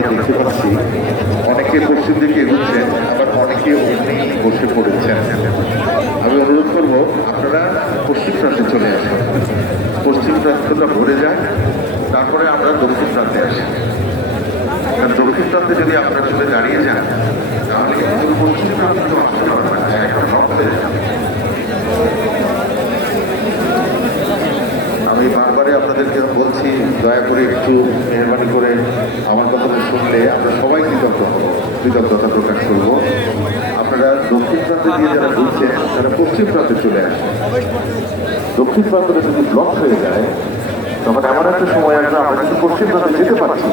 আমরা দেখতে পাচ্ছি, অনেকে পশ্চিম দিকে এগুচ্ছেন, আবার অনেকে বসে পড়েছেন। আমি অনুরোধ করব, আপনারা পশ্চিম প্রান্তে চলে আসেন। পশ্চিম প্রান্তটা ভরে যায় তারপরে আমরা দক্ষিণ প্রান্তে আসি। কারণ দক্ষিণ প্রান্তে যদি আপনারা চলে দাঁড়িয়ে যান, তাহলে পশ্চিম প্রান্ত আসতে না আমি বারবারে আপনাদেরকে বলছি, দয়া করে একটু মেহরবানি করে আমার কথা শুনলে আমরা সবাই কৃতজ্ঞ। কৃতজ্ঞতা প্রকাশ করব। আপনারা দক্ষিণ প্রান্তে দিয়ে যারা ঘুরছেন, তারা পশ্চিম প্রান্তে চলে আসেন। দক্ষিণ প্রান্তটা যদি ব্লক হয়ে যায়, তখন এমন একটা সময় আসবে, আমরা কিন্তু পশ্চিম প্রান্তে যেতে পারছি।